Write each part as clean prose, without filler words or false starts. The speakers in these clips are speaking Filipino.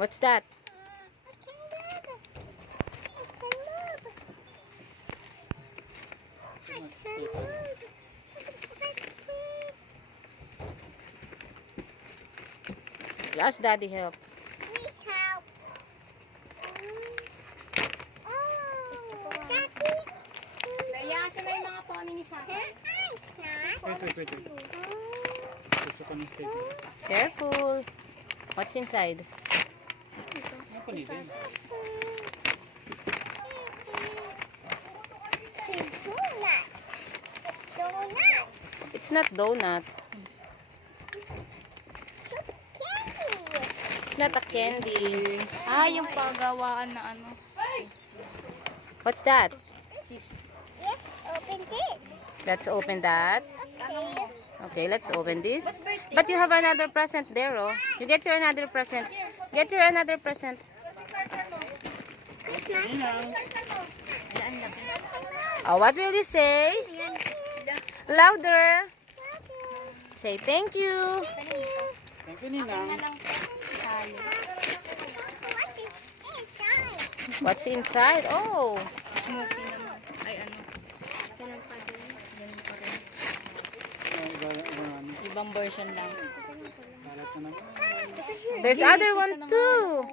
What's that? Ask Daddy help. Please help. Oh, Daddy. Kaya siya na yung mga pony ni Shaka. Wait. Gusto ko ng steak. Careful. What's inside? Ano pa nito? Donut. Donut. It's not donut. Candy. It's not a candy. Ah, yung pagawaan na ano. What's that? Let's open this. Let's open that. Okay. Okay, let's open this. But you have another present there, oh. You get your another present. Get your another present. Oh, what will you say? Louder. Say thank you. Thank you, Ninang. What's inside? Oh, Smoky naman. Ay, ano. Ganun pa rin. Ibang version lang. Kalat na naman. there's other one too.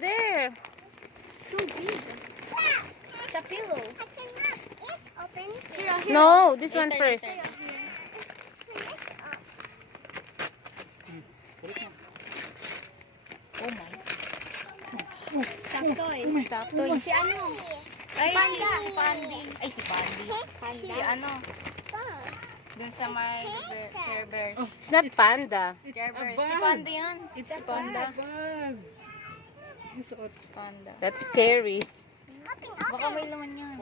There. So big. It's a pillow. I cannot. It's open. No, this one first. Oh my. Stop toy. Stop toy. Si ano? Ay, si Pandy. Ay, si Pandy. Si ano? Dun sa may Care Bears. It's not panda. Care Bears. Si Panda yan. It's Panda. Bag. Ang suot. Panda. That's scary. Open. Baka may laman yan.